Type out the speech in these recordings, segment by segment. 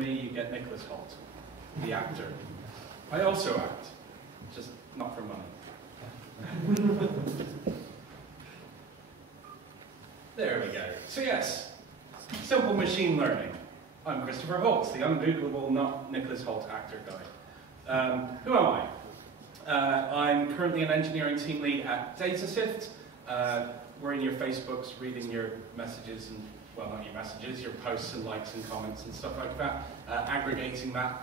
me, you get Nicholas Hoult, the actor. I also act, just not for money. There we go. So yes, simple machine learning. I'm Christopher Hoult, the ungoogleable, not Nicholas Hoult actor guy. Who am I? I'm currently an engineering team lead at DataSift. We're in your Facebooks, reading your messages and, well, not your messages, your posts and likes and comments and stuff like that, aggregating that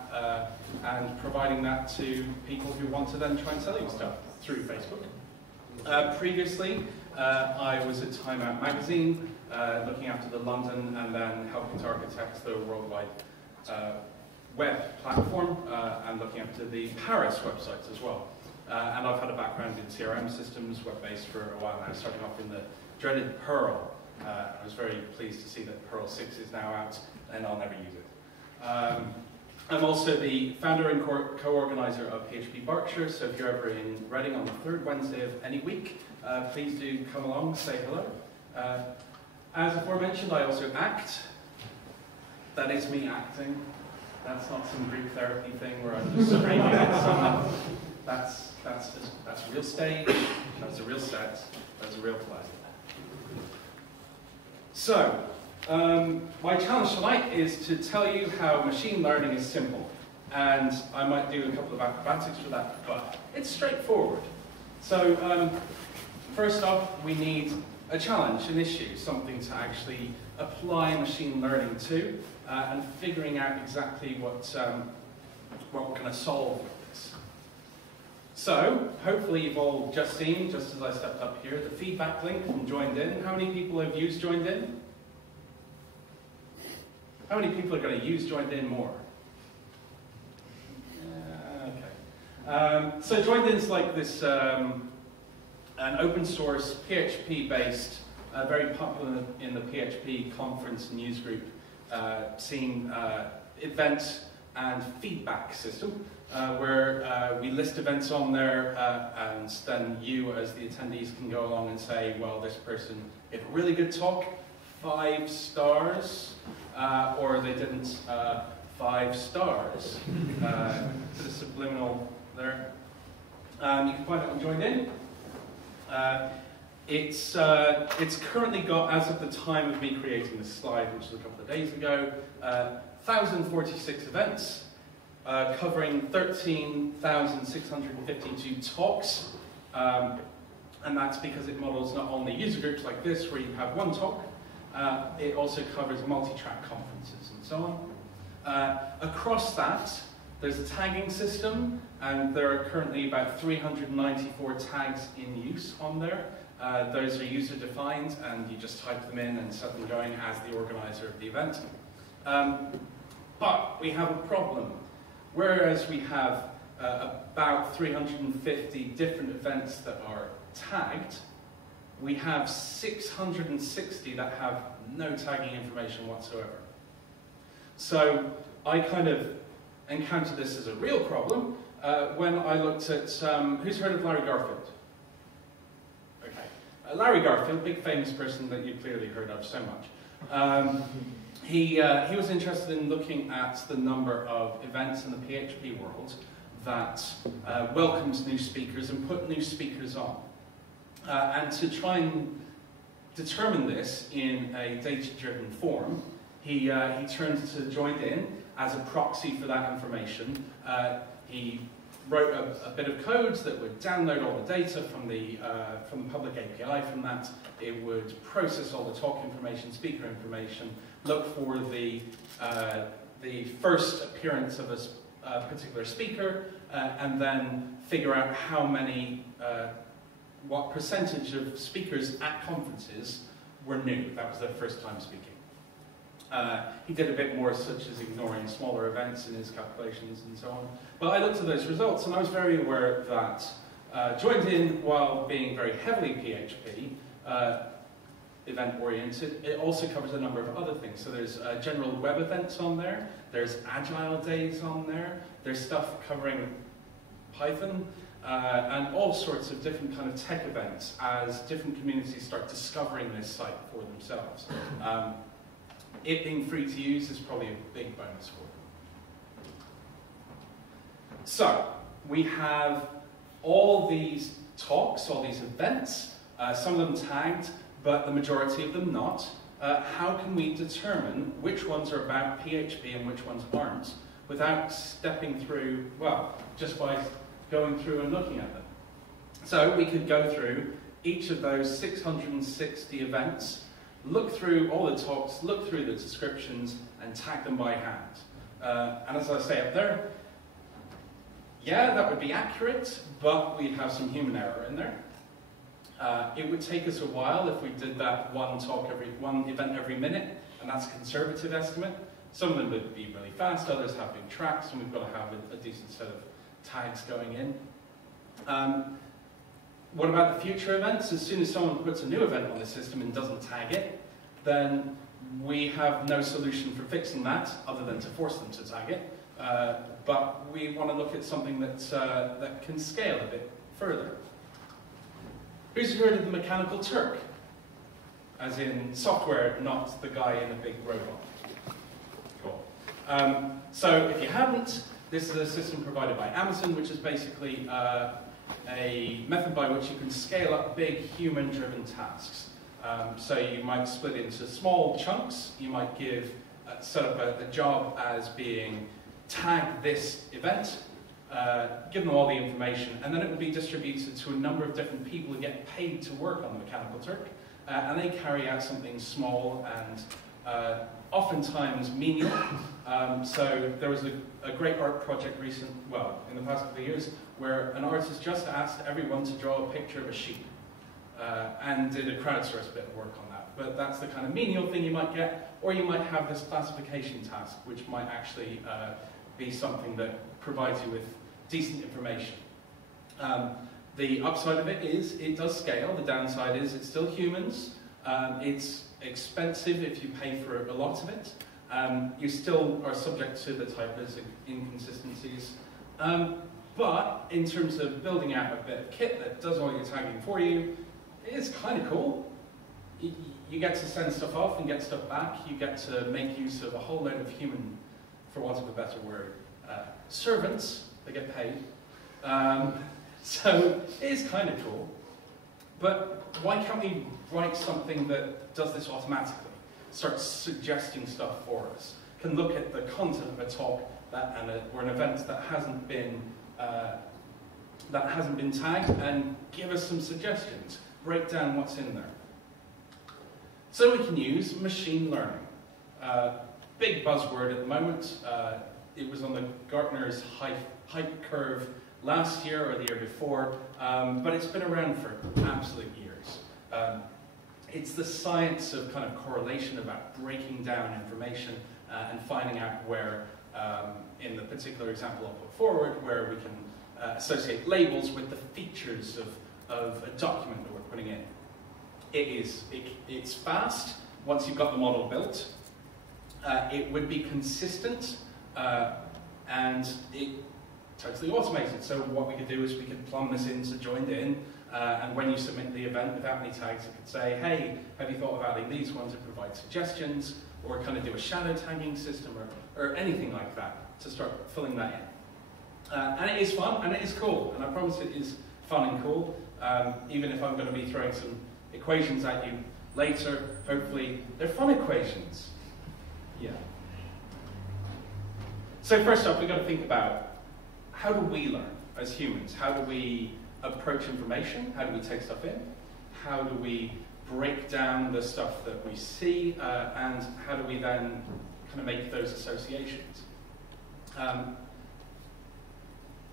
and providing that to people who want to then try and sell you stuff through Facebook. Previously, I was at Time Out magazine, looking after the London and then helping to architect the worldwide web platform and looking after the Paris websites as well. And I've had a background in CRM systems, web-based for a while now, starting off in the dreaded Perl. I was very pleased to see that Perl 6 is now out, and I'll never use it. I'm also the founder and co-organizer of PHP Berkshire, so if you're ever in Reading on the third Wednesday of any week, please do come along, say hello. As aforementioned, I also act. That is me acting. That's not some Greek therapy thing where I'm just screaming at someone. That's a real stage, that's a real set, that's a real play. So, my challenge tonight is to tell you how machine learning is simple. And I might do a couple of acrobatics for that, but it's straightforward. So, first off, we need a challenge, an issue, something to actually apply machine learning to, and figuring out exactly what we're going to solve with this. So, hopefully you've all just seen, just as I stepped up here, the feedback link from Joined In. How many people have used Joined In? How many people are going to use Joined In more? Okay. So Joined In's like this, an open source, PHP-based, very popular in the PHP conference news group scene, event and feedback system. Where we list events on there, and then you as the attendees can go along and say, well, this person gave a really good talk, 5 stars, or they didn't, 5 stars. The subliminal there. You can find it on Joined In. It's currently got, as of the time of me creating this slide, which was a couple of days ago, 1,046 events. Covering 13,652 talks, and that's because it models not only user groups like this, where you have one talk, it also covers multi-track conferences and so on. Across that, there's a tagging system, and there are currently about 394 tags in use on there. Those are user-defined, and you just type them in and set them going as the organizer of the event. But we have a problem. Whereas we have about 350 different events that are tagged, we have 660 that have no tagging information whatsoever. So I kind of encountered this as a real problem when I looked at, who's heard of Larry Garfield? Okay. Larry Garfield, big famous person that you've clearly heard of so much. He was interested in looking at the number of events in the PHP world that welcomes new speakers and put new speakers on. And to try and determine this in a data-driven form, he turned to Joined In as a proxy for that information. He wrote a bit of code that would download all the data from the public API from that. It would process all the talk information, speaker information, look for the first appearance of a particular speaker, and then figure out how many, what percentage of speakers at conferences were new. That was their first time speaking. He did a bit more, such as ignoring smaller events in his calculations and so on. But I looked at those results, and I was very aware that Joined In, while being very heavily PHP, event-oriented, it also covers a number of other things. So there's general web events on there, there's agile days on there, there's stuff covering Python, and all sorts of different kind of tech events as different communities start discovering this site for themselves. It being free to use is probably a big bonus for them. So, we have all these talks, all these events, some of them tagged, but the majority of them not. How can we determine which ones are about PHP and which ones aren't, without stepping through, well, just by going through and looking at them? So we could go through each of those 660 events, look through all the talks, look through the descriptions, and tag them by hand. And as I say up there, yeah, that would be accurate, but we'd have some human error in there. It would take us a while if we did that one event every minute, and that's a conservative estimate. Some of them would be really fast, others have big tracks, and we've got to have a decent set of tags going in. What about the future events? As soon as someone puts a new event on the system and doesn't tag it, then we have no solution for fixing that other than to force them to tag it. But we want to look at something that can scale a bit further. Who's heard of the Mechanical Turk? As in software, not the guy in a big robot. Cool. So if you haven't, this is a system provided by Amazon, which is basically a method by which you can scale up big human-driven tasks. So you might split into small chunks. You might set up a job as being tag this event, give them all the information, and then it will be distributed to a number of different people who get paid to work on the Mechanical Turk, and they carry out something small and oftentimes menial. So there was a great art project in the past couple of years, where an artist just asked everyone to draw a picture of a sheep, and did a crowdsourced bit of work on that. But that's the kind of menial thing you might get, or you might have this classification task, which might actually be something that provides you with decent information. The upside of it is it does scale. The downside is it's still humans. It's expensive if you pay for a lot of it. You still are subject to the typos inconsistencies. But in terms of building out a bit of kit that does all your tagging for you, it's kind of cool. You get to send stuff off and get stuff back. You get to make use of a whole load of human, for want of a better word, servants. They get paid. So it is kind of cool. But why can't we write something that does this automatically? Starts suggesting stuff for us. Can look at the content of a talk or an event that hasn't been tagged and give us some suggestions. Break down what's in there. So we can use machine learning. Big buzzword at the moment. It was on the Gartner's hype curve last year or the year before, but it's been around for absolute years. It's the science of kind of correlation, about breaking down information and finding out where, in the particular example I'll put forward, where we can associate labels with the features of a document that we're putting in. It's fast once you've got the model built. It would be consistent, and it totally automated. So what we could do is we could plumb this into joined in, and when you submit the event without any tags, it could say, hey, have you thought of adding these ones and provide suggestions, or kind of do a shadow tagging system, or anything like that to start filling that in. And it is fun, and it is cool, and I promise it is fun and cool, even if I'm going to be throwing some equations at you later. Hopefully they're fun equations. Yeah. So first up, we've got to think about, how do we learn as humans? How do we approach information? How do we take stuff in? How do we break down the stuff that we see? And how do we then kind of make those associations?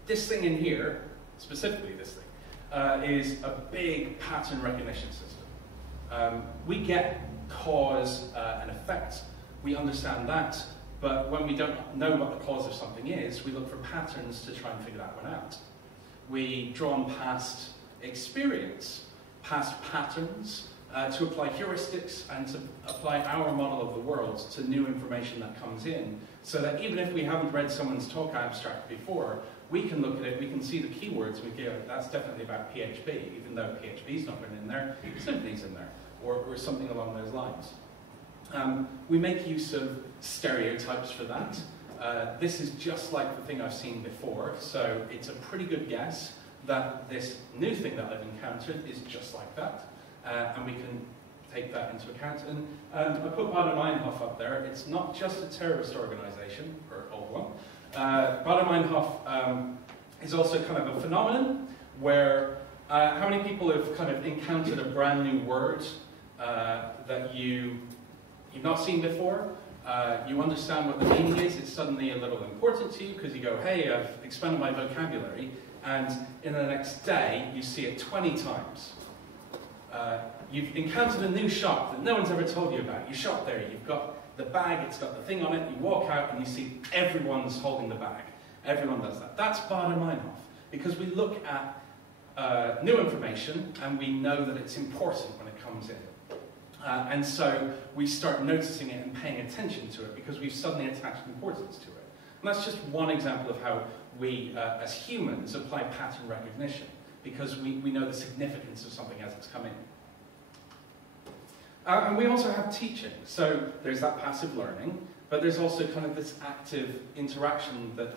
This thing in here, specifically this thing, is a big pattern recognition system. We get cause and effect. We understand that. But when we don't know what the cause of something is, we look for patterns to try and figure that one out. We draw on past experience, past patterns, to apply heuristics and to apply our model of the world to new information that comes in, so that even if we haven't read someone's talk abstract before, we can look at it, we can see the keywords, we go, that's definitely about PHP, even though PHP's not written in there, Symfony's in there, or something along those lines. We make use of stereotypes for that. This is just like the thing I've seen before, so it's a pretty good guess that this new thing that I've encountered is just like that, and we can take that into account. And I put Baader-Meinhof up there. It's not just a terrorist organization, or old one. Baader-Meinhof is also kind of a phenomenon where how many people have kind of encountered a brand new word that you've not seen before? You understand what the meaning is, it's suddenly a little important to you because you go, hey, I've expanded my vocabulary, and in the next day you see it 20 times. You've encountered a new shop that no one's ever told you about. You shop there, you've got the bag, it's got the thing on it, you walk out and you see everyone's holding the bag. Everyone does that. That's Baader-Meinhof, because we look at new information and we know that it's important when it comes in. And so we start noticing it and paying attention to it because we've suddenly attached importance to it. And that's just one example of how we, as humans, apply pattern recognition, because we know the significance of something as it's come in. And we also have teaching. So there's that passive learning, but there's also kind of this active interaction that,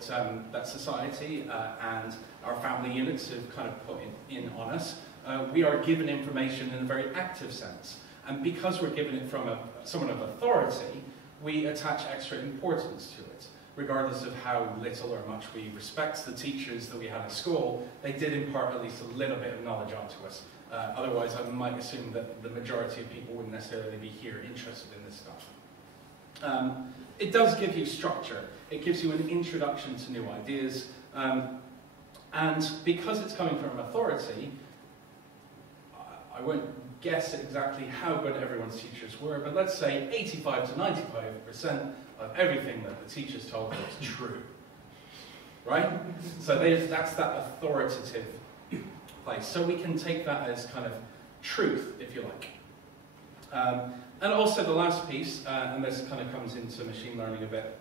that society and our family units have kind of put in on us. We are given information in a very active sense. And because we're given it from someone of authority, we attach extra importance to it. Regardless of how little or much we respect the teachers that we had at school, they did impart at least a little bit of knowledge onto us. Otherwise, I might assume that the majority of people wouldn't necessarily be here interested in this stuff. It does give you structure. It gives you an introduction to new ideas. And because it's coming from authority, I won't guess exactly how good everyone's teachers were, but let's say 85 to 95% of everything that the teachers told us is true. Right? So that's that authoritative place. So we can take that as kind of truth, if you like. And also the last piece, and this kind of comes into machine learning a bit,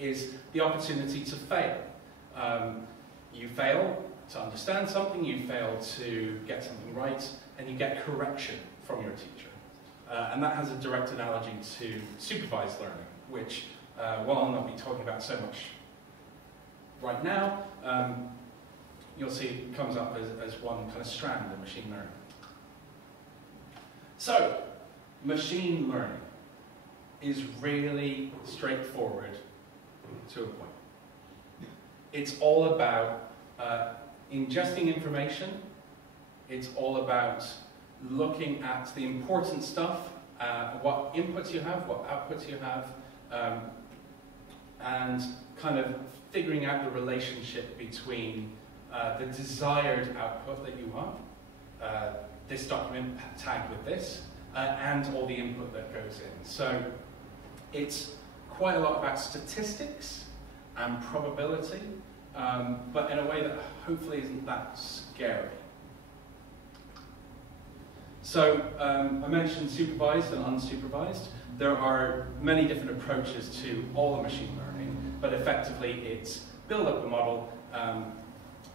is the opportunity to fail. You fail to understand something, you fail to get something right, and you get correction from your teacher. And that has a direct analogy to supervised learning, which, while I'll not be talking about so much right now, you'll see it comes up as one kind of strand of machine learning. So, machine learning is really straightforward to a point. It's all about ingesting information. It's all about looking at the important stuff, what inputs you have, what outputs you have, and kind of figuring out the relationship between the desired output that you want, this document tagged with this, and all the input that goes in. So it's quite a lot about statistics and probability, but in a way that hopefully isn't that scary. So I mentioned supervised and unsupervised. There are many different approaches to all of machine learning, but effectively it's build up a model,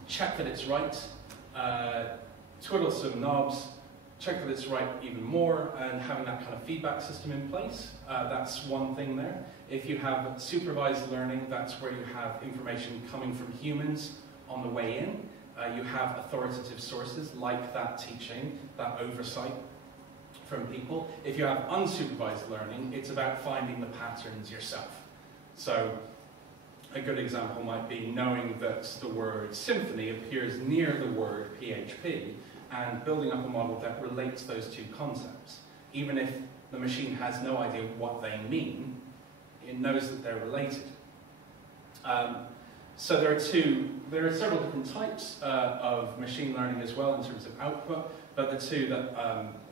check that it's right, twiddle some knobs, check that it's right even more, and having that kind of feedback system in place. That's one thing there. If you have supervised learning, that's where you have information coming from humans on the way in. You have authoritative sources like that teaching, that oversight from people. If you have unsupervised learning, it's about finding the patterns yourself. So a good example might be knowing that the word symphony appears near the word PHP and building up a model that relates those two concepts. Even if the machine has no idea what they mean, it knows that they're related. So there are several different types of machine learning as well in terms of output, but the two that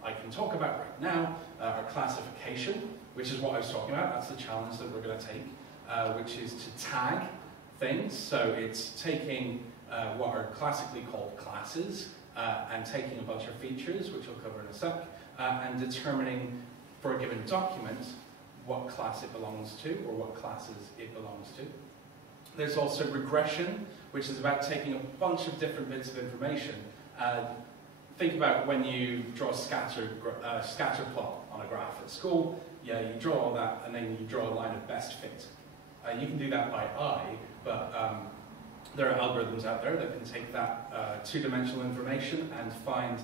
I can talk about right now are classification, which is what I was talking about. That's the challenge that we're going to take, which is to tag things. So it's taking what are classically called classes and taking a bunch of features, which we'll cover in a sec, and determining for a given document what class it belongs to or what classes it belongs to. There's also regression, which is about taking a bunch of different bits of information. Think about when you draw a scatter plot on a graph at school. Yeah, you draw all that, and then you draw a line of best fit. You can do that by eye, but there are algorithms out there that can take that two-dimensional information and find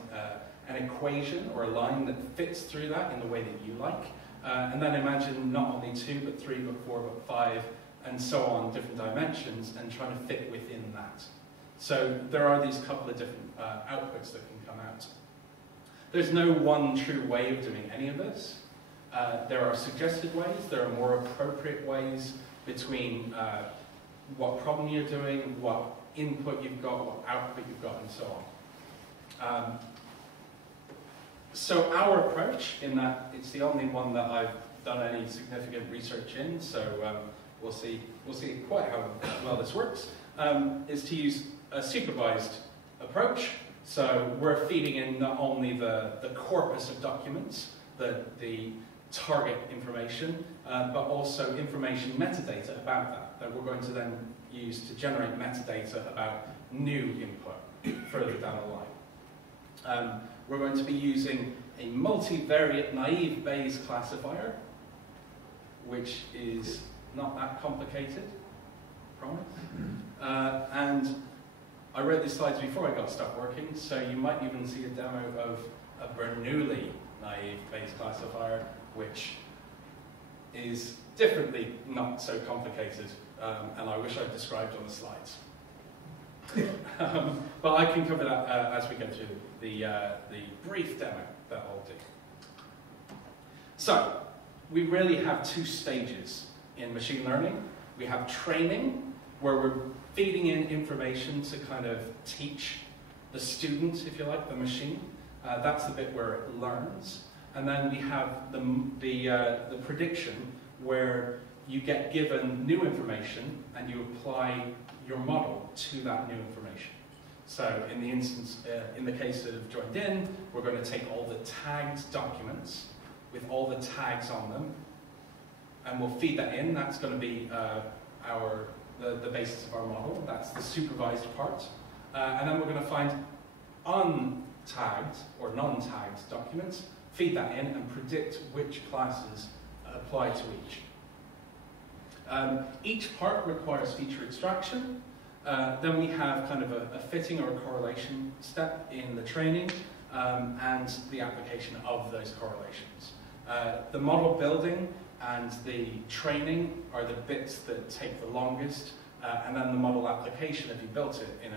an equation or a line that fits through that in the way that you like. And then imagine not only 2, but 3, but 4, but 5, and so on, different dimensions, and trying to fit within that. So there are these couple of different outputs that can come out. There's no one true way of doing any of this. There are suggested ways, there are more appropriate ways between what problem you're doing, what input you've got, what output you've got, and so on. So our approach, in that it's the only one that I've done any significant research in, so we'll see quite how well this works, is to use a supervised approach. So we're feeding in not only the corpus of documents, the target information, but also information metadata about that we're going to then use to generate metadata about new input further down the line. We're going to be using a multivariate naive Bayes classifier, which is not that complicated, promise. And I read these slides before I got stuck working, so you might even see a demo of a Bernoulli naive Bayes classifier, which is differently not so complicated, and I wish I'd described on the slides. But I can cover that as we go through the brief demo that I'll do. So, we really have two stages in machine learning. We have training, where we're feeding in information to kind of teach the student, if you like, the machine. That's the bit where it learns. And then we have the prediction, where you get given new information and you apply your model to that new information. So in the instance, in the case of joined in, we're going to take all the tagged documents with all the tags on them, and we'll feed that in. That's going to be the basis of our model. That's the supervised part. And then we're going to find untagged or non-tagged documents, feed that in, and predict which classes apply to each. Each part requires feature extraction. Then we have kind of a fitting or a correlation step in the training and the application of those correlations. The model building and the training are the bits that take the longest, and then the model application, if you built it in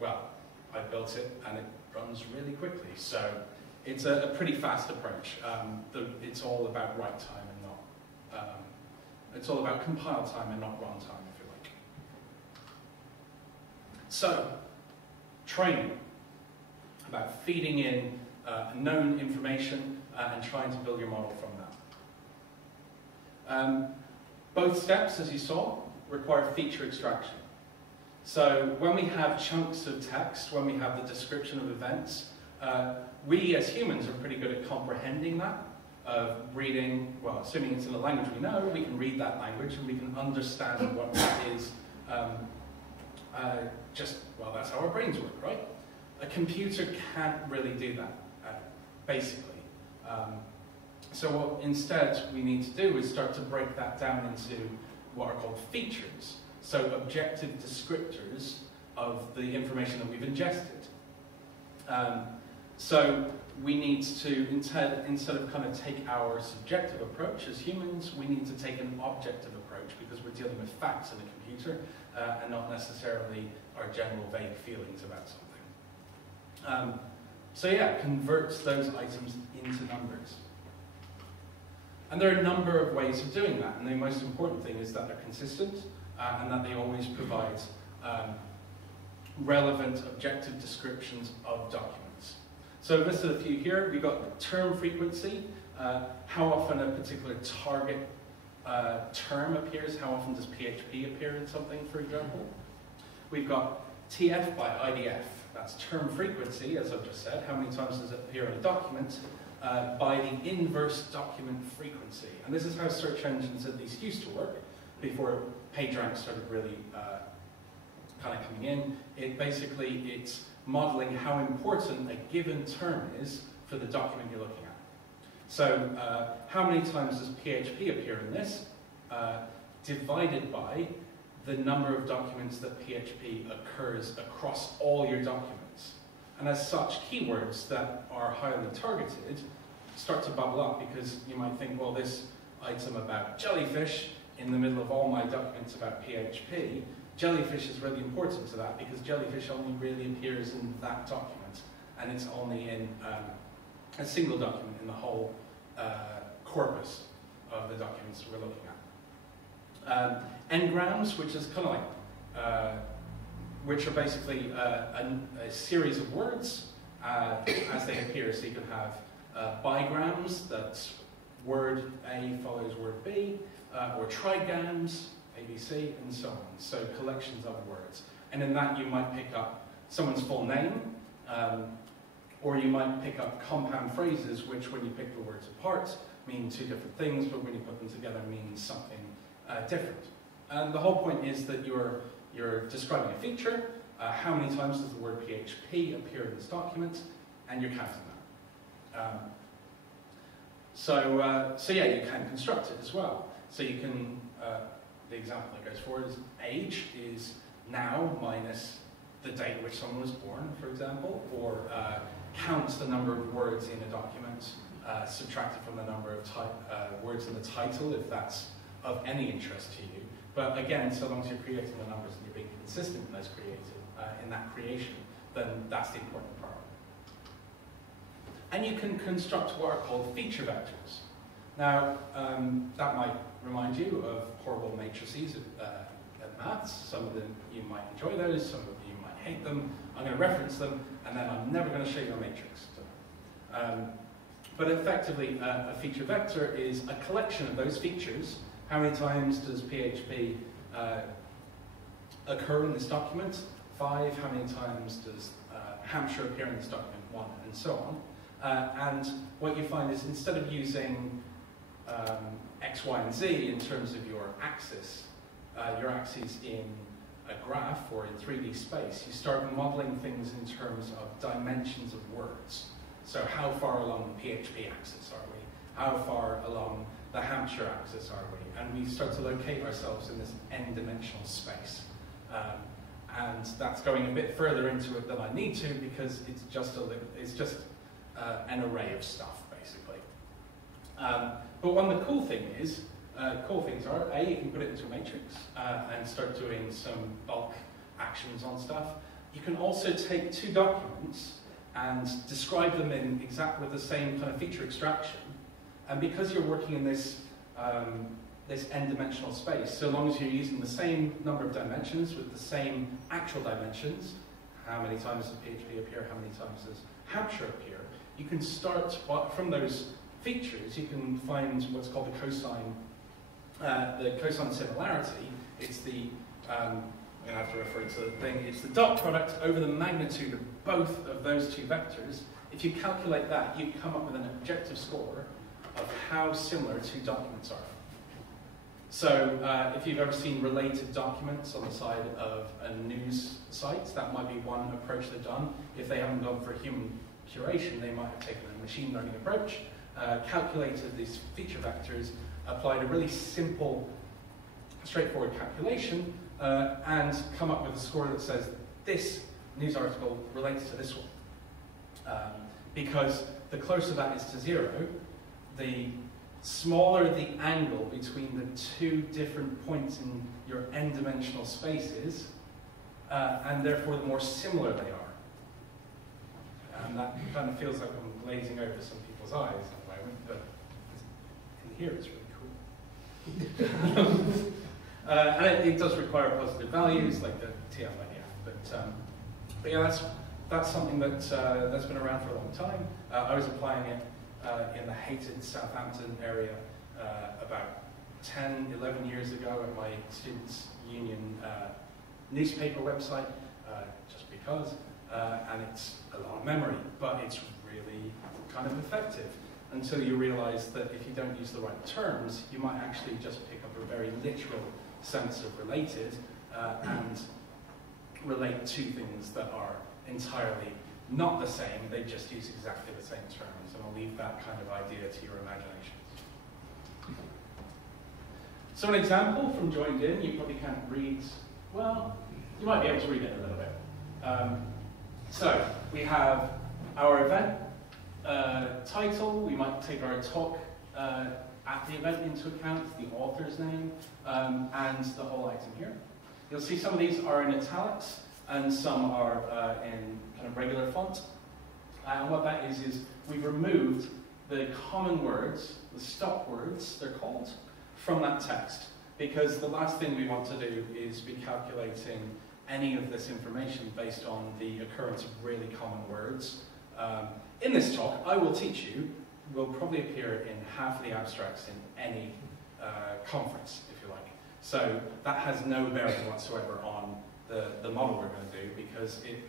well, I built it and it runs really quickly. So it's a pretty fast approach. It's all about write time and not, it's all about compile time and not run time, if you like. So, training, about feeding in known information and trying to build your model from that. Both steps, as you saw, require feature extraction. So when we have chunks of text, when we have the description of events, we as humans are pretty good at comprehending that, of reading, well, assuming it's in a language we know, we can read that language and we can understand what that is. Well, that's how our brains work, right? A computer can't really do that, basically. So what instead we need to do is start to break that down into what are called features. So objective descriptors of the information that we've ingested. So we need to, instead of kind of take our subjective approach as humans, we need to take an objective approach, because we're dealing with facts in a computer and not necessarily our general vague feelings about something. So yeah, converts those items into numbers. And there are a number of ways of doing that, and the most important thing is that they're consistent and that they always provide relevant objective descriptions of documents. So I've listed a few here. We've got term frequency, how often a particular target term appears, how often does PHP appear in something, for example. We've got TF by IDF, that's term frequency, as I've just said, how many times does it appear in a document, by the inverse document frequency. And this is how search engines at least used to work before PageRank started really kind of coming in. It's modeling how important a given term is for the document you're looking at. So how many times does PHP appear in this? divided by the number of documents that PHP occurs across all your documents. And as such, keywords that are highly targeted start to bubble up, because you might think, well, this item about jellyfish in the middle of all my documents about PHP, jellyfish is really important to that because jellyfish only really appears in that document, and it's only in a single document in the whole corpus of the documents we're looking at. N-grams, which is kind of like, which are basically a series of words as they appear. So you can have bigrams, that's word A follows word B, or trigams, ABC, and so on. So collections of words. And in that you might pick up someone's full name, or you might pick up compound phrases, which when you pick the words apart mean two different things, but when you put them together mean something different. And the whole point is that you're describing a feature, how many times does the word PHP appear in this document, and you're counting that. So yeah, you can construct it as well. So you can, the example that goes forward is age is now minus the date at which someone was born, for example, or counts the number of words in a document, subtracted from the number of words in the title, if that's of any interest to you. But again, so long as you're creating the numbers and you're being consistent in those in that creation, then that's the important part. And you can construct what are called feature vectors. Now, that might remind you of horrible matrices at maths. Some of them you might enjoy those, some of you might hate them. I'm going to reference them, and then I'm never going to show you a matrix. But effectively, a feature vector is a collection of those features. How many times does PHP occur in this document? 5. How many times does Hampshire appear in this document? 1, and so on. And what you find is instead of using X, Y, and Z in terms of your axis in a graph or in 3D space, you start modeling things in terms of dimensions of words. So how far along the PHP axis are we? How far along the Hampshire axis are we? And we start to locate ourselves in this n-dimensional space. And that's going a bit further into it than I need to, because it's just an array of stuff, basically. But one of the cool things are, A, you can put it into a matrix and start doing some bulk actions on stuff. You can also take two documents and describe them in with the same kind of feature extraction. And because you're working in this this n-dimensional space, so long as you're using the same number of dimensions with the same actual dimensions, how many times does PHP appear, how many times does Hampshire appear, you can start from those features. You can find what's called the cosine similarity. It's the I'm going to have to refer to the thing. It's the dot product over the magnitude of both of those two vectors. If you calculate that, you come up with an objective score of how similar two documents are. So if you've ever seen related documents on the side of a news site, that might be one approach they've done. If they haven't gone for human curation, they might have taken a machine learning approach, calculated these feature vectors, applied a really simple, straightforward calculation, and come up with a score that says this news article relates to this one. Because the closer that is to 0, the smaller the angle between the two different points in your n-dimensional spaces, and therefore the more similar they are. And that kind of feels like I'm glazing over some people's eyes at the moment, but in here it's really cool. And it does require positive values like the TF idea, but yeah, that's something that's been around for a long time. I was applying it in the hated Southampton area about 10, 11 years ago at my Students' Union newspaper website, just because, and it's a lot of memory, but it's really kind of effective until you realize that if you don't use the right terms, you might actually just pick up a very literal sense of related and relate to things that are entirely not the same, they just use exactly the same terms, and I'll leave that kind of idea to your imaginations. So an example from joined in, you probably can't read, well, you might be able to read it a little bit. So we have our event title, we might take our talk at the event into account, the author's name, and the whole item here. You'll see some of these are in italics, and some are in kind of regular font. And what that is we've removed the common words, the stop words, they're called, from that text. Because the last thing we want to do is be calculating any of this information based on the occurrence of really common words. In this talk, I will teach you, will probably appear in half of the abstracts in any conference, if you like. So that has no bearing whatsoever on the model we're going to do, because it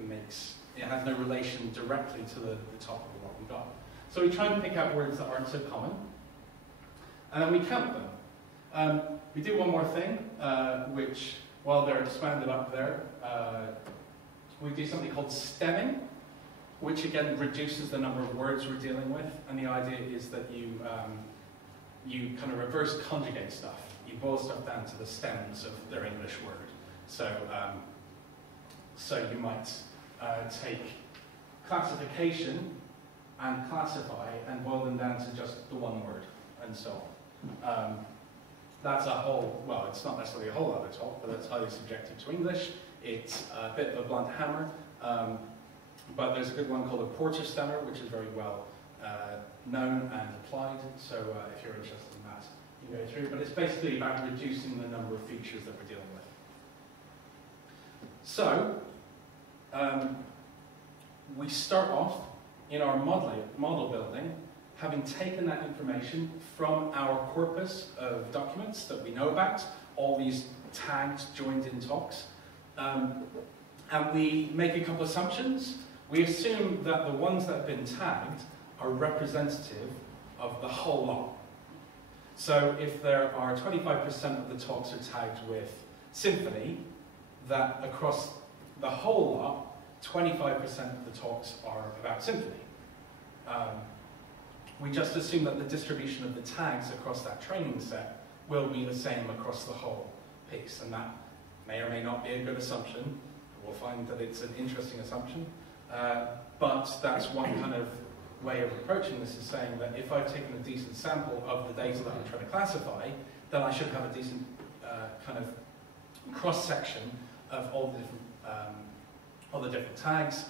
has no relation directly to the topic of what we've got. So we try and pick out words that aren't so common, and then we count them. We do one more thing, which, while they're expanded up there, we do something called stemming, which again reduces the number of words we're dealing with, and the idea is that you kind of reverse conjugate stuff. You boil stuff down to the stems of their English word. So, so you might take classification and classify and boil them down to just the one word, and so on. That's a whole, well, it's not necessarily a whole other talk, but that's highly subjective to English. It's a bit of a blunt hammer, but there's a good one called a Porter stemmer, which is very well known and applied, so if you're interested in that, you can go through. But it's basically about reducing the number of features that we're dealing with. So, we start off in our model building, having taken that information from our corpus of documents that we know about, all these tagged, joined in talks, and we make a couple assumptions. We assume that the ones that have been tagged are representative of the whole lot. So if there are 25% of the talks are tagged with symphony, that across the whole lot, 25% of the talks are about symphony. We just assume that the distribution of the tags across that training set will be the same across the whole piece, and that may or may not be a good assumption. We'll find that it's an interesting assumption, but that's one kind of way of approaching this, is saying that if I've taken a decent sample of the data that I'm trying to classify, then I should have a decent kind of cross-section of all the different tags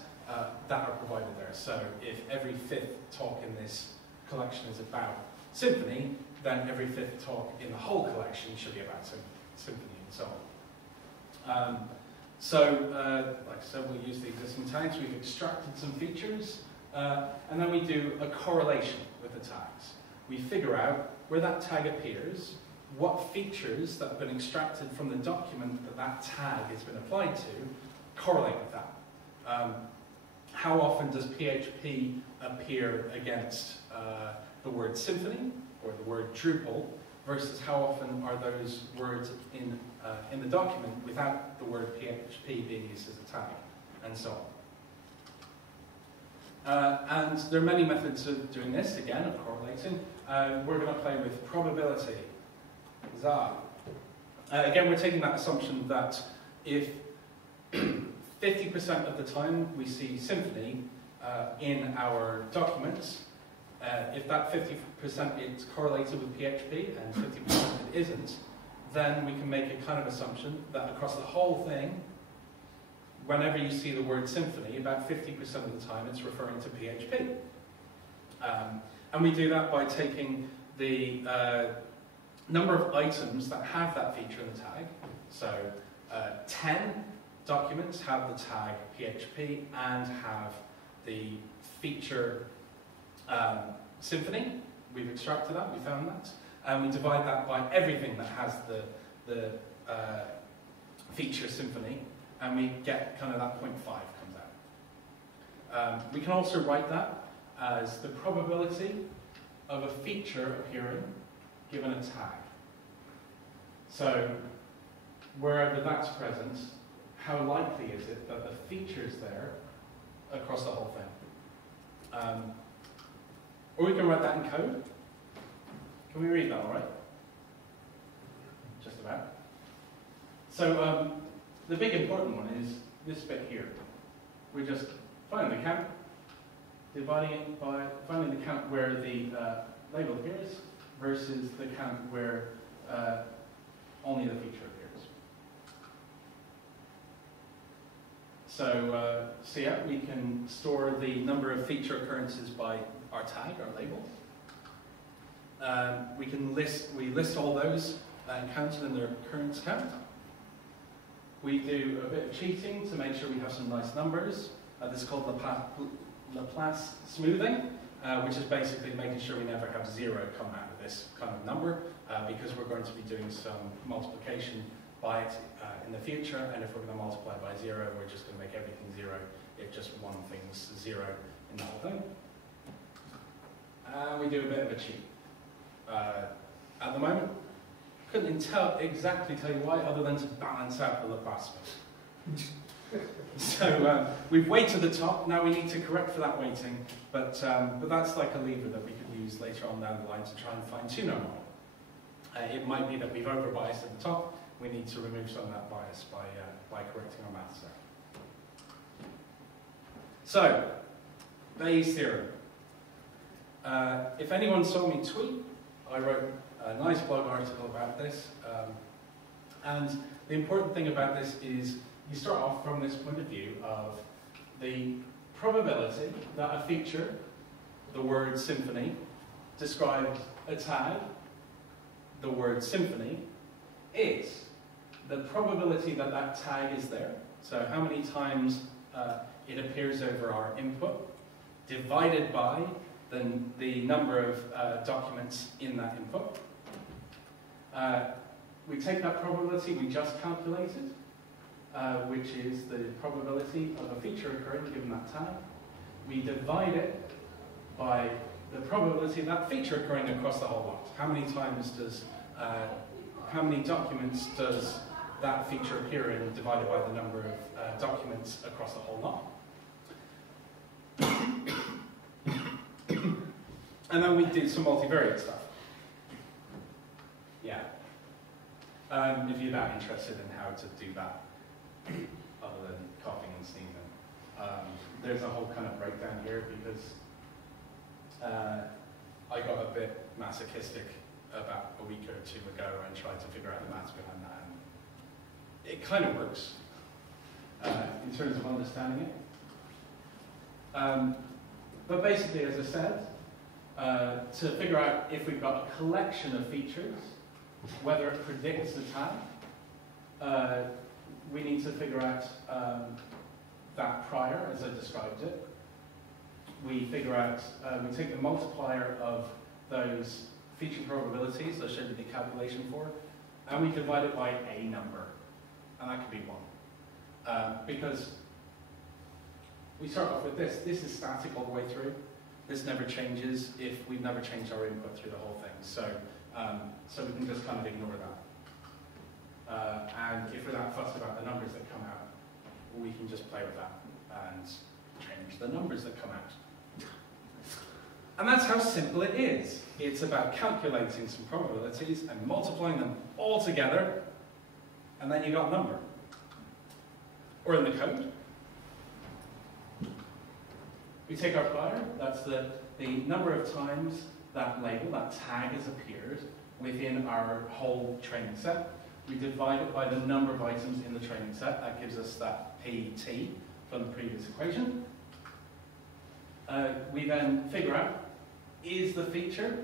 that are provided there. So if every fifth talk in this collection is about symphony, then every fifth talk in the whole collection should be about symphony and so on. Like I said, we'll use the existing tags. We've extracted some features, and then we do a correlation with the tags. We figure out where that tag appears, what features that have been extracted from the document that that tag has been applied to, correlate with that. How often does PHP appear against the word symphony or the word Drupal, versus how often are those words in the document without the word PHP being used as a tag, and so on. And there are many methods of doing this, again, of correlating. We're going to play with probability. Huzzah. Again, we're taking that assumption that if 50% of the time we see symphony in our documents, if that 50% is correlated with PHP and 50% it isn't, then we can make a kind of assumption that across the whole thing, whenever you see the word symphony, about 50% of the time it's referring to PHP. And we do that by taking the number of items that have that feature in the tag. So 10 documents have the tag PHP and have the feature symphony. We've extracted that, we found that. And we divide that by everything that has the feature symphony, and we get kind of that 0.5 comes out. We can also write that as the probability of a feature appearing given a tag. So wherever that's present, how likely is it that the feature is there across the whole thing? Or we can write that in code. Can we read that all right? just about. So the big important one is this bit here. We're just finding the count, dividing it by finding the count where the label appears versus the count where only the feature appears. So, yeah, we can store the number of feature occurrences by our tag, our label. We list all those and count them in their occurrence count. We do a bit of cheating to make sure we have some nice numbers. This is called Laplace smoothing, which is basically making sure we never have 0 come out of this kind of number, because we're going to be doing some multiplication by it in the future, and if we're going to multiply by 0, we're just going to make everything 0 if just one thing's 0 in the whole thing. And we do a bit of a cheat. At the moment, couldn't exactly tell you why, other than to balance out the Laplace bit. So we've weighted the top, now we need to correct for that weighting, but that's like a lever that we could use later on down the line to try and fine-tune our model. It might be that we've over-biased at the top, we need to remove some of that bias by correcting our maths there. So, Bayes' theorem. If anyone saw me tweet, I wrote a nice blog article about this, and the important thing about this is you start off from this point of view of the probability that a feature, the word symphony, describes a tag, the word symphony, is the probability that that tag is there, so how many times it appears over our input, divided by the number of documents in that input. We take that probability we just calculated, which is the probability of a feature occurring given that tag. We divide it by the probability of that feature occurring across the whole lot. How many times does, how many documents does that feature appear in divided by the number of documents across the whole lot? And then we do some multivariate stuff. Yeah. If you're that interested in how to do that, other than coughing and sneezing, there's a whole kind of breakdown here because I got a bit masochistic about a week or two ago and tried to figure out the maths behind that. And it kind of works in terms of understanding it. But basically, as I said, to figure out if we've got a collection of features, whether it predicts the tag, we need to figure out that prior, as I described it. We figure out, we take the multiplier of those feature probabilities, I showed you the calculation for, and we divide it by a number, and that could be 1. Because we start off with this. This is static all the way through. This never changes if we've never changed our input through the whole thing. So, so we can just kind of ignore that. And if we're that fussed about the numbers that come out, we can just play with that and change the numbers that come out. And that's how simple it is. It's about calculating some probabilities and multiplying them all together, and then you got a number. Or in the code, we take our prior, that's the number of times that label, that tag has appeared within our whole training set. We divide it by the number of items in the training set. That gives us that PT from the previous equation. We then figure out, is the feature,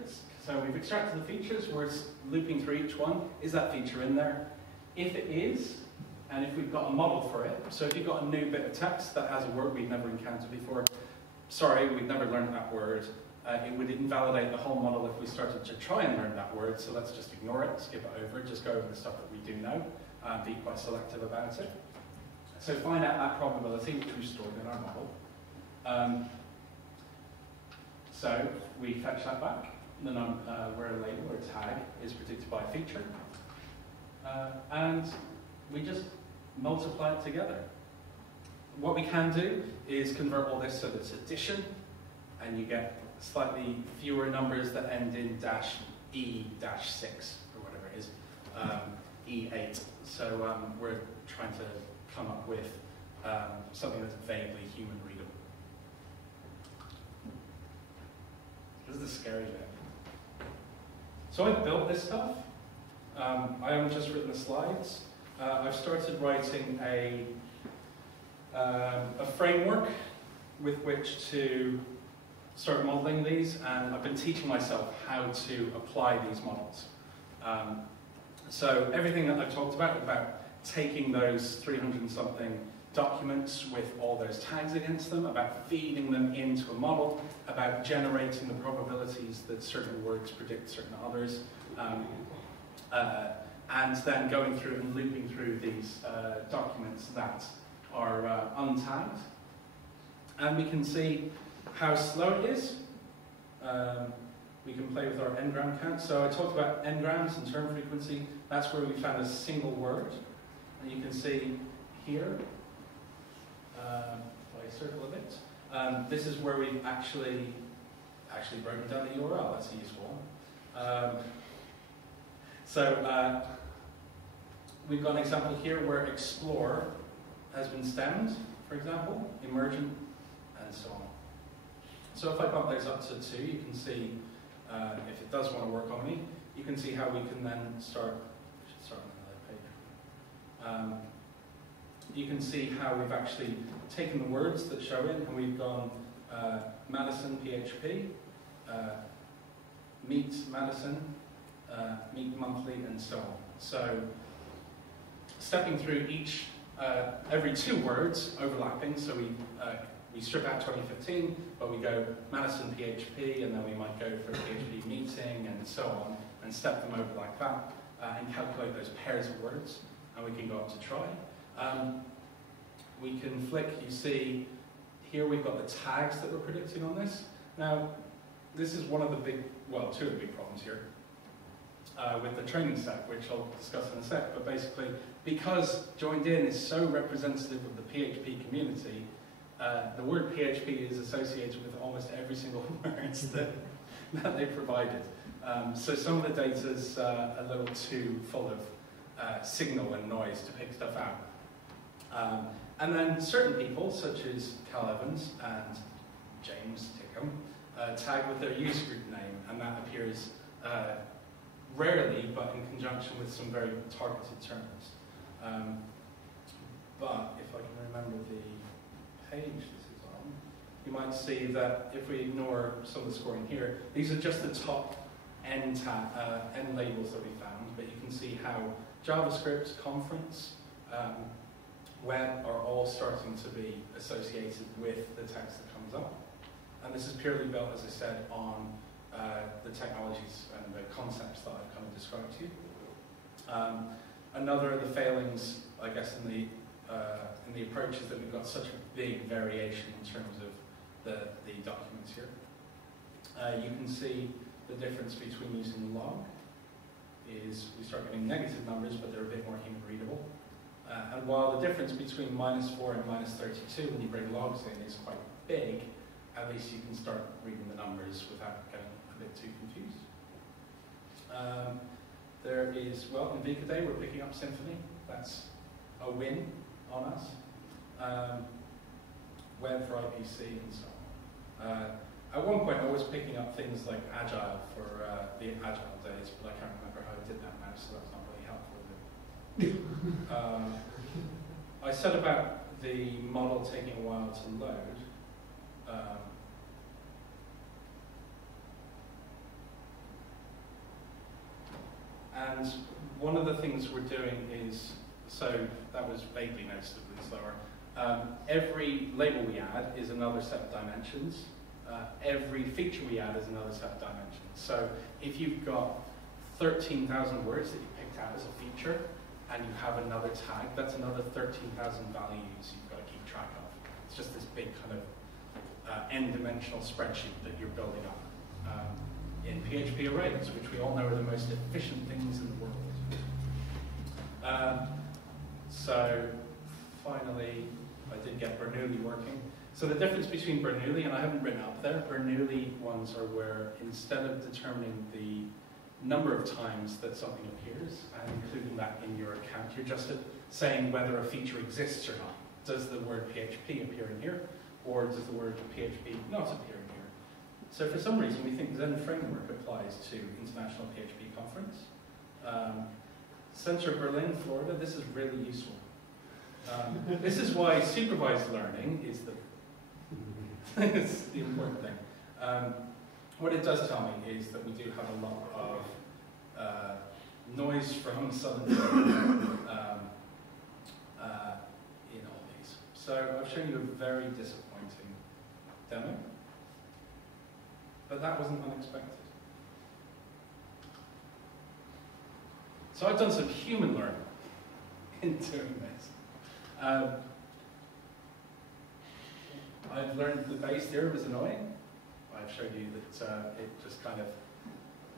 so we've extracted the features, we're looping through each one, is that feature in there? If it is, and if we've got a model for it, so if you've got a new bit of text that has a word we've never encountered before, sorry, we've never learned that word, it would invalidate the whole model if we started to try and learn that word, so let's just ignore it, skip it over, just go over the stuff that we do know, and be quite selective about it. So find out that probability, which we've stored in our model. So we fetch that back, where a label or a tag is predicted by a feature, and we just multiply it together. What we can do is convert all this so that it's addition, and you get slightly fewer numbers that end in -e-6, or whatever it is. E8. So we're trying to come up with something that's vaguely human readable. This is the scary bit. So I built this stuff. I haven't just written the slides. I've started writing a framework with which to start modeling these, and I've been teaching myself how to apply these models. So everything that I've talked about taking those 300 and something documents with all those tags against them, about feeding them into a model, about generating the probabilities that certain words predict certain others, and then going through and looping through these documents that are untagged. And we can see how slow it is. We can play with our n-gram count. So I talked about n-grams and term frequency. That's where we found a single word. And you can see here, if I circle a bit, this is where we've actually broken down the URL. That's a useful one. So we've got an example here where explore has been stemmed, for example, emergent, and so on. So if I bump those up to 2, you can see, if it does want to work on me, you can see how we can then start on another page. You can see how we've actually taken the words that show in, and we've gone Madison PHP, meet Madison, meet monthly, and so on. So stepping through each, every 2 words overlapping, so we strip out 2015, but we go Madison PHP, and then we might go for a PHP meeting, and so on, and step them over like that, and calculate those pairs of words, and we can go up to try. We can flick, you see, here we've got the tags that we're predicting on this. Now, this is one of the big, well, 2 of the big problems here with the training set, which I'll discuss in a sec, but basically, because joined in is so representative of the PHP community, the word PHP is associated with almost every single word that they provided. So some of the data is a little too full of signal and noise to pick stuff out. And then certain people, such as Cal Evans and James Tickham, tag with their user group name, and that appears rarely, but in conjunction with some very targeted terms. But if I can remember the page this is on, you might see that if we ignore some of the scoring here, these are just the top N labels that we found, but you can see how JavaScript, conference, web are all starting to be associated with the text that comes up. And this is purely built, as I said, on the technologies and the concepts that I've kind of described to you. Another of the failings, I guess, in the approach is that we've got such a big variation in terms of the documents here. You can see the difference between using log is we start getting negative numbers, but they're a bit more human readable. And while the difference between -4 and -32 when you bring logs in is quite big, at least you can start reading the numbers without getting a bit too confused. There is, well, in Vika Day we're picking up Symfony. That's a win on us. Web for IPC and so on. At one point I was picking up things like Agile for the Agile days, but I can't remember how I did that now, so that's not really helpful. I said about the model taking a while to load. And one of the things we're doing is, so that was vaguely noticeably slower. Every label we add is another set of dimensions. Every feature we add is another set of dimensions. So if you've got 13,000 words that you picked out as a feature, and you have another tag, that's another 13,000 values you've got to keep track of. It's just this big kind of n-dimensional spreadsheet that you're building up in PHP arrays, which we all know are the most efficient things in the world. So finally, I did get Bernoulli working. So the difference between Bernoulli, and I haven't written up there, Bernoulli ones are where instead of determining the number of times that something appears, and including that in your account. You're just saying whether a feature exists or not. Does the word PHP appear in here, or does the word PHP not appear in here? So for some reason, we think Zen Framework applies to International PHP Conference. Center of Berlin, Florida, this is really useful. This is why supervised learning is it's the important thing. What it does tell me is that we do have a lot of noise from Southern Florida in all these. So I've shown you a very disappointing demo, but that wasn't unexpected. So I've done some human learning in doing this. I've learned the base theorem is annoying. I've showed you that it just kind of,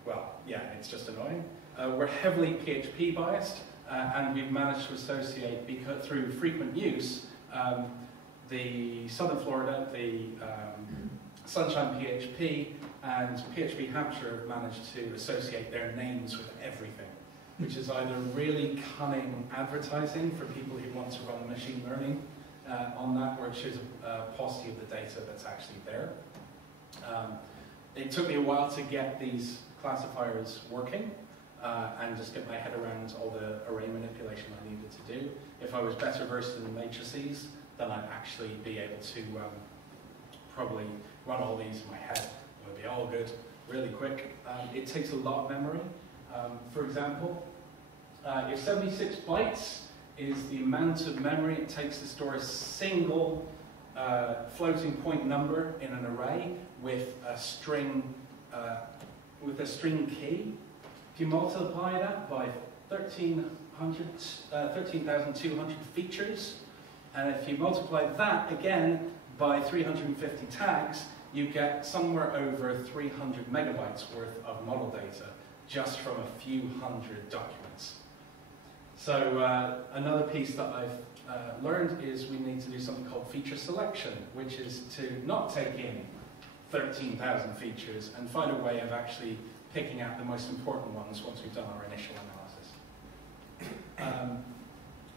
well, yeah, it's just annoying. We're heavily PHP biased, and we've managed to associate, because through frequent use, the Southern Florida, the Sunshine PHP, and PHP Hampshire have managed to associate their names with everything, which is either really cunning advertising for people who want to run machine learning on that, or it shows a paucity of the data that's actually there. It took me a while to get these classifiers working and just get my head around all the array manipulation I needed to do. If I was better versed in matrices, then I'd actually be able to probably run all these in my head. It would be all good, really quick. It takes a lot of memory. For example, if 76 bytes is the amount of memory it takes to store a single floating point number in an array with a string key, if you multiply that by 13,200 features, and if you multiply that again by 350 tags, you get somewhere over 300 megabytes worth of model data just from a few hundred documents. So another piece that I've learned is we need to do something called feature selection, which is to not take in 13,000 features and find a way of actually picking out the most important ones once we've done our initial analysis.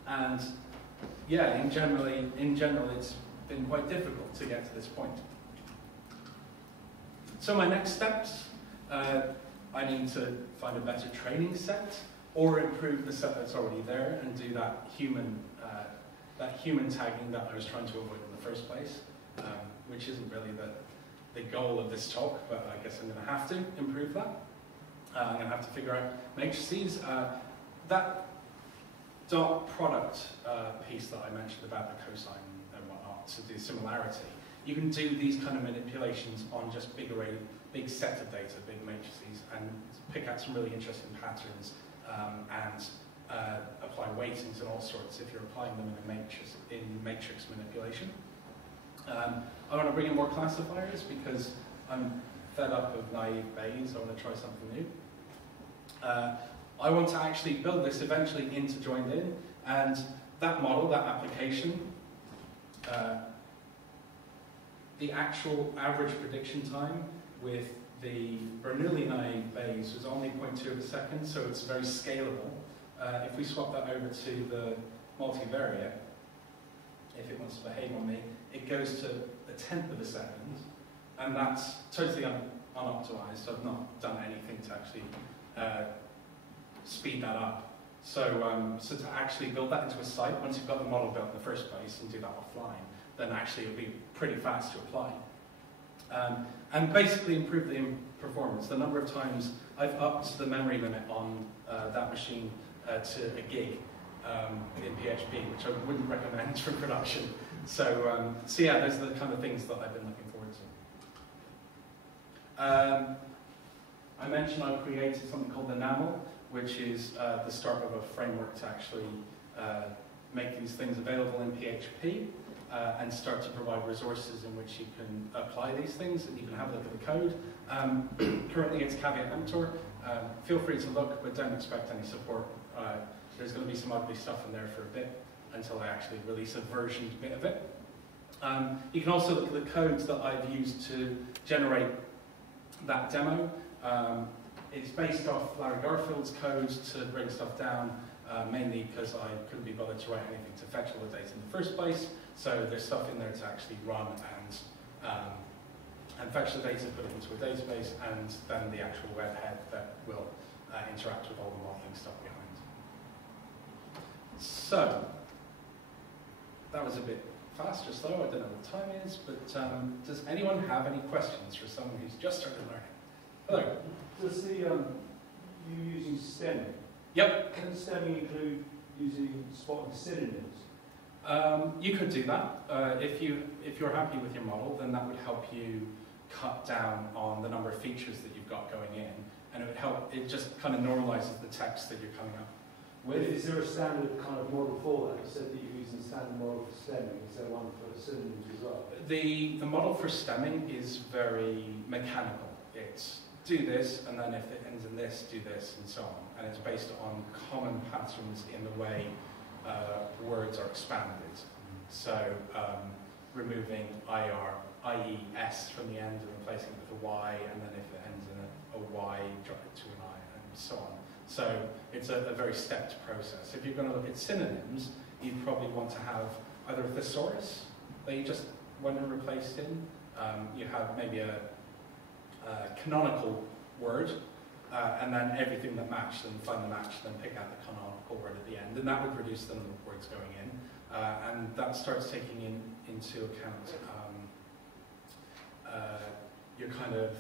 And yeah, in general, it's been quite difficult to get to this point. So my next steps, I need to find a better training set, or improve the set that's already there and do that human tagging that I was trying to avoid in the first place, which isn't really the goal of this talk, but I guess I'm going to have to improve that. I'm going to have to figure out matrices. That dot product piece that I mentioned about the cosine and whatnot, to do similarity, you can do these kind of manipulations on just big sets of data, big matrices, and pick out some really interesting patterns and apply weightings and all sorts if you're applying them in matrix manipulation. I want to bring in more classifiers because I'm fed up of naive Bayes. I want to try something new. I want to actually build this eventually into joined in, and that model, that application, the actual average prediction time with the Bernoulli naive Bayes was only 0.2 of a second, so it's very scalable. If we swap that over to the multivariate, if it wants to behave on me, it goes to 1/10 of a second, and that's totally unoptimized. I've not done anything to actually speed that up. So, so to actually build that into a site, once you've got the model built in the first place and do that offline, then actually it'll be pretty fast to apply. And basically improve the performance. The number of times I've upped the memory limit on that machine to a gig in PHP, which I wouldn't recommend for production. So, so yeah, those are the kind of things that I've been looking forward to. I mentioned I created something called the NAML, which is the start of a framework to actually make these things available in PHP and start to provide resources in which you can apply these things and even have a look at the code. Currently it's caveat emptor. Feel free to look, but don't expect any support. There's going to be some ugly stuff in there for a bit until I actually release a versioned bit of it. You can also look at the codes that I've used to generate that demo. It's based off Larry Garfield's code to bring stuff down, mainly because I couldn't be bothered to write anything to fetch all the data in the first place. So there's stuff in there to actually run and fetch the data, put it into a database, and then the actual web head that will interact with all the modeling stuff behind. So that was a bit fast or slow, I don't know what the time is, but does anyone have any questions for someone who's just started learning? Hello. Does the you using stemming? Yep. Can stemming include using spotting synonyms? You could do that. If you're happy with your model, then that would help you cut down on the number of features that you've got going in, and it would help. It just kind of normalizes the text that you're coming up with. Is there a standard kind of model for that? You said that you're using standard model for stemming. Is there one for synonyms as well? The model for stemming is very mechanical. It's do this, and then if it ends in this, do this, and so on. And it's based on common patterns in the way words are expanded. So removing IES from the end and replacing it with a Y, and then if it ends in a Y, drop it to an I, and so on. So it's a very stepped process. If you're going to look at synonyms, you'd probably want to have either a thesaurus that you just went and replaced in. You have maybe a canonical word, and then everything that matched, and find the match, then pick out the canonical word at the end, and that would reduce the number of words going in. And that starts taking into account your kind of,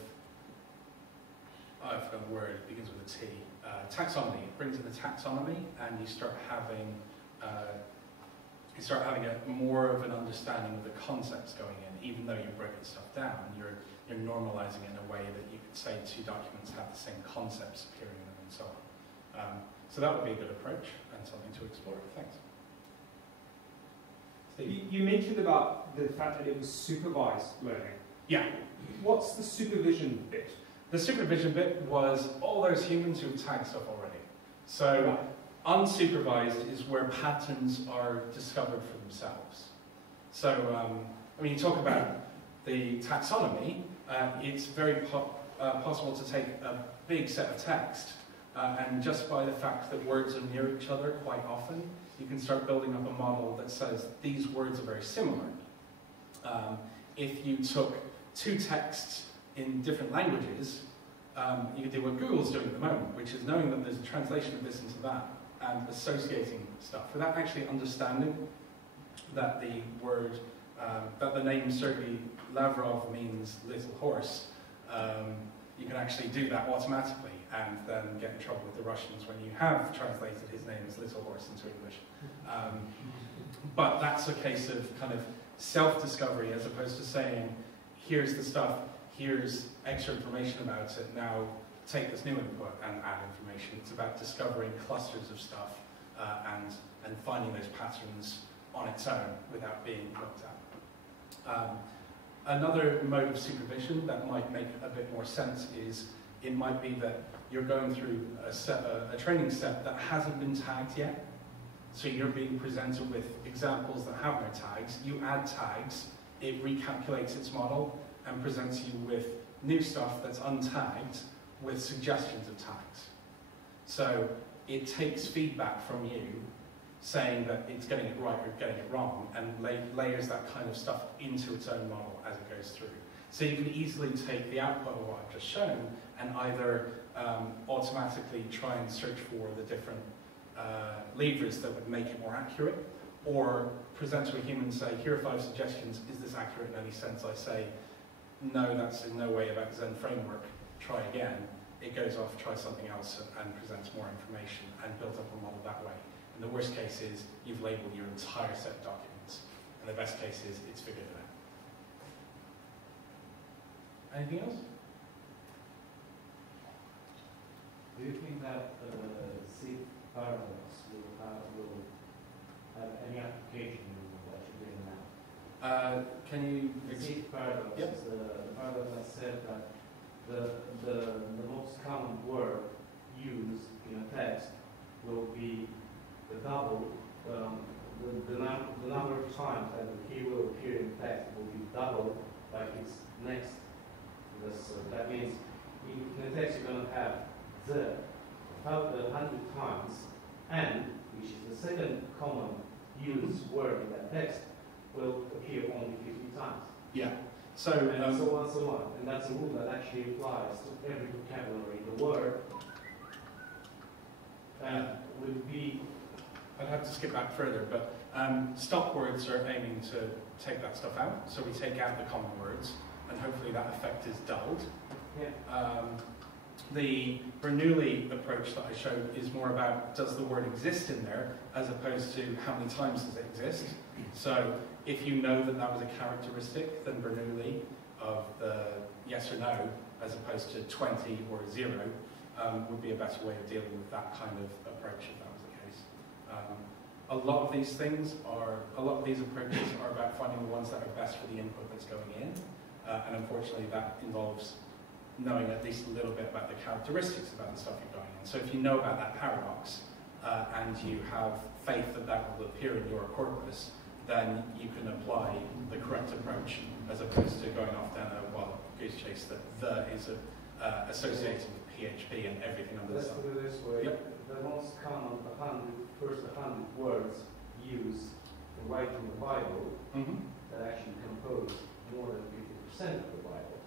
I forgot the word, it begins with a T, taxonomy. It brings in the taxonomy, and you start having more of an understanding of the concepts going in. Even though you're breaking stuff down, you're normalizing it in a way that you could say two documents have the same concepts appearing in them, and so on. So that would be a good approach and something to explore. Thanks. You mentioned about the fact that it was supervised learning. Yeah. What's the supervision bit? The supervision bit was all those humans who've tagged stuff already. So unsupervised is where patterns are discovered for themselves. So I mean, you talk about the taxonomy, it's very possible to take a big set of text, and just by the fact that words are near each other quite often, you can start building up a model that says these words are very similar. If you took two texts in different languages, you could do what Google's doing at the moment, which is knowing that there's a translation of this into that, and associating stuff without actually understanding that the word, that the name Sergei Lavrov means little horse. You can actually do that automatically and then get in trouble with the Russians when you have translated his name as little horse into English. But that's a case of kind of self-discovery as opposed to saying, here's the stuff, here's extra information about it, now take this new input and add information. It's about discovering clusters of stuff and finding those patterns on its own without being looked at. Another mode of supervision that might make a bit more sense is it might be that you're going through a training set that hasn't been tagged yet. So you're being presented with examples that have no tags. You add tags, it recalculates its model and presents you with new stuff that's untagged with suggestions of tags. So it takes feedback from you saying that it's getting it right or getting it wrong, and layers that kind of stuff into its own model as it goes through. So you can easily take the output of what I've just shown and either automatically try and search for the different levers that would make it more accurate, or present to a human and say, here are 5 suggestions, is this accurate in any sense? I say, no, that's in no way about Zen framework, try again. It goes off, try something else, and presents more information and builds up a model that way. And the worst case is you've labeled your entire set of documents. And the best case is it's figured it out. Anything else? Do you think that seed paradox will have any application in what you're doing now? Can you... The seed paradox is the paradox that said that the most common word used in a text will be the double, the number of times that the key will appear in text will be double by its next. That means in the text you're going to have the 100 times, and which is the second common used word in that text, will appear only 50 times. Yeah. So, And so on, so on. And that's a rule that actually applies to every vocabulary in the word. And would be... I'd have to skip back further, but stop words are aiming to take that stuff out. So we take out the common words, and hopefully that effect is dulled. Yeah. The Bernoulli approach that I showed is more about, does the word exist in there, as opposed to how many times does it exist. So if you know that that was a characteristic, then Bernoulli of the yes or no, as opposed to 20 or 0, would be a better way of dealing with that kind of approach if that was the case. A lot of these approaches are about finding the ones that are best for the input that's going in, and unfortunately that involves knowing at least a little bit about the characteristics about the stuff you're going in. So if you know about that paradox, and you have faith that that will appear in your corpus, then you can apply the correct approach, as opposed to going off down a wild goose chase that the is associated with PHP and everything under the Let's sun. put it this way. Yep. The most common first 100 words used in writing the Bible that actually compose more than 50% of the Bible.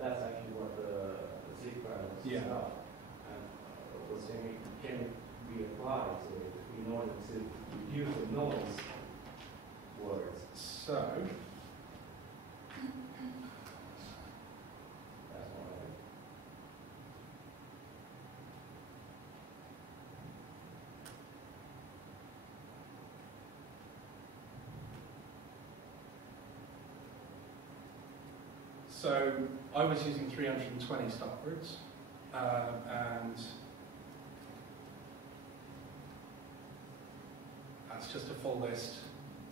That's actually what the Zikra is about. And what's saying can be applied to it in order to reduce the noise words. So, That's what I think. So I was using 320 stop words, and that's just a full list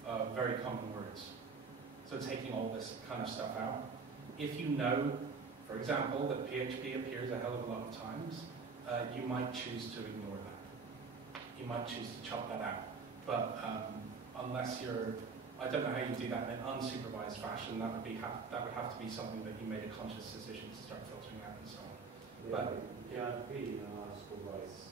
of very common words. So taking all this kind of stuff out. If you know, for example, that PHP appears a hell of a lot of times, you might choose to ignore that. You might choose to chop that out. But unless you're, I don't know how you do that in an unsupervised fashion. That would have to be something that you made a conscious decision to start filtering out and so on. Yeah, But it can't be supervised.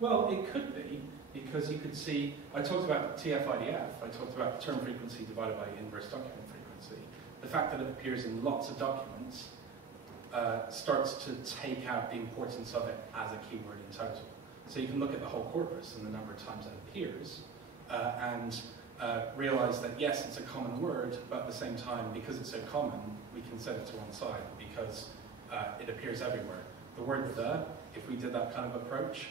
well, it could be, because you could see, I talked about TF-IDF, I talked about term frequency divided by inverse document frequency. The fact that it appears in lots of documents starts to take out the importance of it as a keyword in total. So you can look at the whole corpus and the number of times it appears, and realize that yes, it's a common word, but at the same time, because it's so common, we can set it to one side because it appears everywhere. The word the, if we did that kind of approach,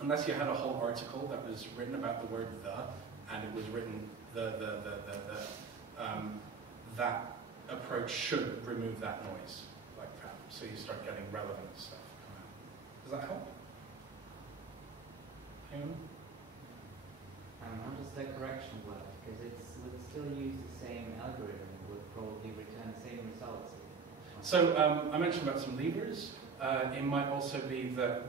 unless you had a whole article that was written about the word the, and it was written that approach should remove that noise like that. So you start getting relevant stuff. Does that help? Anyone? How does that correction work? Because it would still use the same algorithm, it would probably return the same results. So I mentioned about some levers. It might also be that,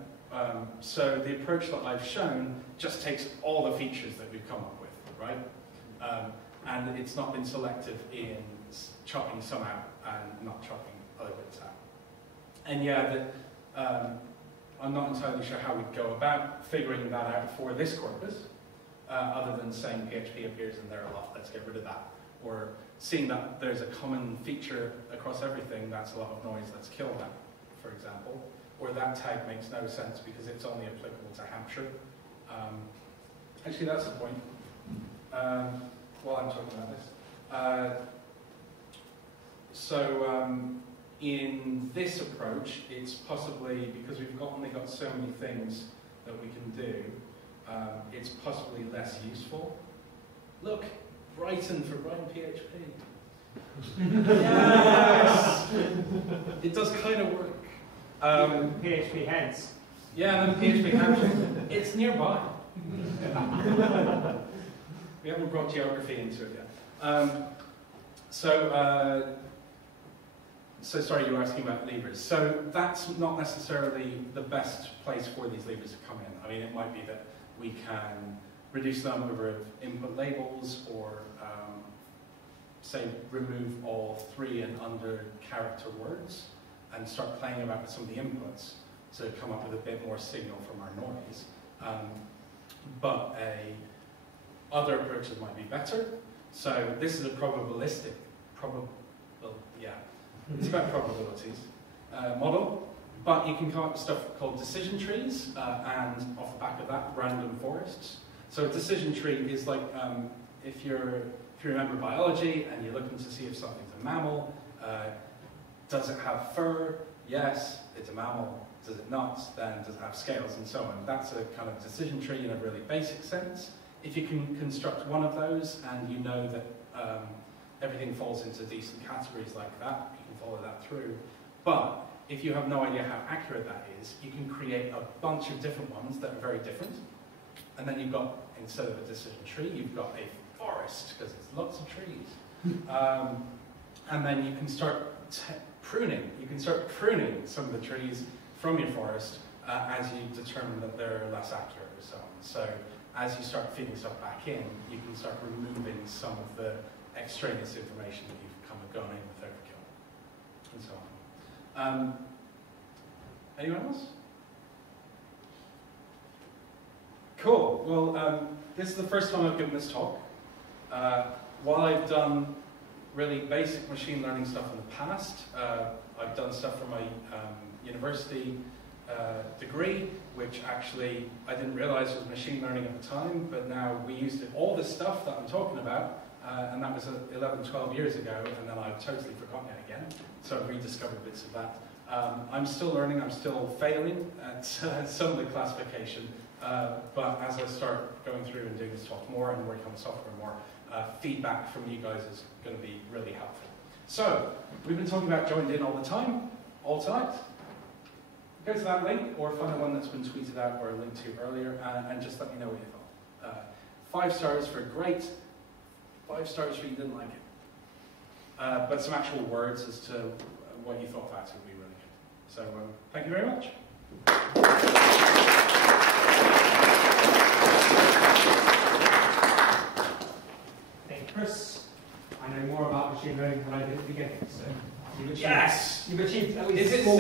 so the approach that I've shown just takes all the features that we've come up with, right? And it's not been selective in chopping some out and not chopping other bits out. And yeah, I'm not entirely sure how we'd go about figuring that out for this corpus, other than saying PHP appears in there a lot, let's get rid of that. Or seeing that there's a common feature across everything, that's a lot of noise, let's kill that, for example. Or that tag makes no sense because it's only applicable to Hampshire. Actually, that's the point. While I'm talking about this. In this approach, it's possibly, because we've only got so many things that we can do, it's possibly less useful. Look, Brighton for Brighton PHP. Yes! It does kind of work. PHP hence. Yeah, and then PHP Hampshire. It's nearby. We haven't brought geography into it yet. So sorry, you were asking about levers. So that's not necessarily the best place for these levers to come in. I mean, it might be that we can reduce the number of input labels, or say remove all 3 and under character words, and start playing about with some of the inputs to come up with a bit more signal from our noise. But other approaches might be better. So this is a probabilistic, it's about probabilities model. But you can come up with stuff called decision trees, and off the back of that, random forests. So a decision tree is like, if you remember biology and you're looking to see if something's a mammal, does it have fur? Yes, it's a mammal. Does it not? Then does it have scales and so on? That's a kind of decision tree in a really basic sense. If you can construct one of those and you know that everything falls into decent categories like that, you can follow that through. But if you have no idea how accurate that is, you can create a bunch of different ones that are very different. And then you've got, instead of a decision tree, you've got a forest, because it's lots of trees. And then you can start pruning. You can start pruning some of the trees from your forest as you determine that they're less accurate or so on. So as you start feeding stuff back in, you can start removing some of the extraneous information that you've kind of gone in with overkill, and so on. Anyone else? Cool. Well, this is the first time I've given this talk. While I've done really basic machine learning stuff in the past, I've done stuff for my university degree, which actually I didn't realize was machine learning at the time, but now we used it. All this stuff that I'm talking about, and that was 11, 12 years ago, and then I've totally forgotten it again, so I've rediscovered bits of that. I'm still learning, I'm still failing at some of the classification, but as I start going through and doing this talk more and working on the software more, feedback from you guys is going to be really helpful. So, we've been talking about joined in all the time, all tonight. Go to that link, or find the one that's been tweeted out or linked to earlier, and just let me know what you thought. 5 stars for great, 5 stars for you didn't like it. But some actual words as to what you thought about it would be really good. So, thank you very much. Hey, Chris, I know more about machine learning than I did at the beginning, so you've achieved, Yes! you've achieved at least Is it small.